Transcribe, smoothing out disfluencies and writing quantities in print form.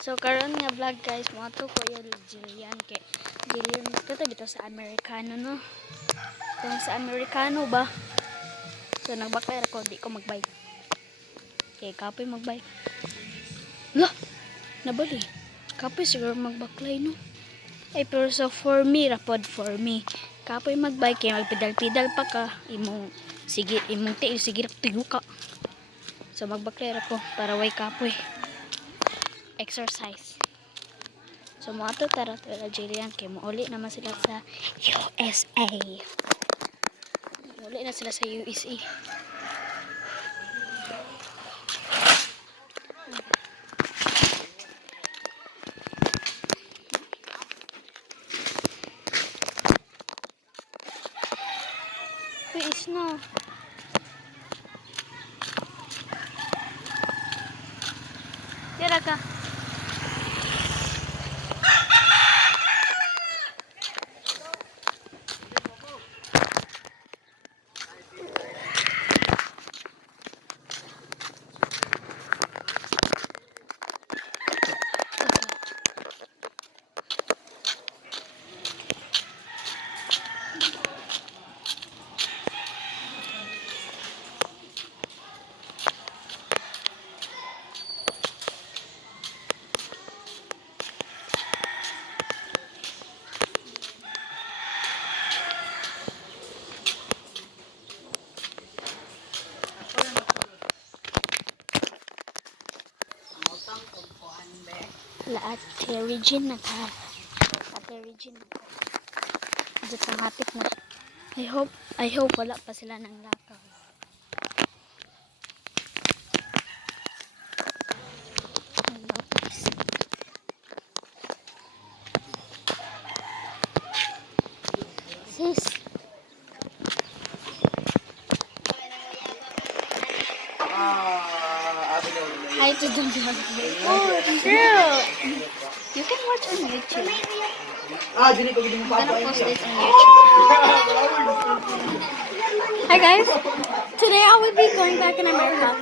So karon nga vlog guys, mo ato ko yung Jillian kay Jillian to bitaw sa Amerikano no. Kung sa Amerikano ba? So nagbakay ako, di ko magbike. Okay, kapoy magbike. Lah, nabali. Kapoy siguro magbaklay no. Ay pero so for me, rapod for me. Kapoy magbike kay magpedal-pedal pa ka, imong tiil sige tuyo ka. So magbaklay ako para way kapoy. Exercise. So mo ato tara Jillian kay mo uli naman sila sa USA. Uli na sila sa USA. Uy, snow. Tira ka. Lahat kay Regine na ka. Ate Regine. Diyan pangapit na. I hope wala pa sila ng lakaw. Sis. Hi to the vlog. Oh, true. You can watch on YouTube. I'm gonna post this on YouTube. Hi guys. Today I will be going back in America.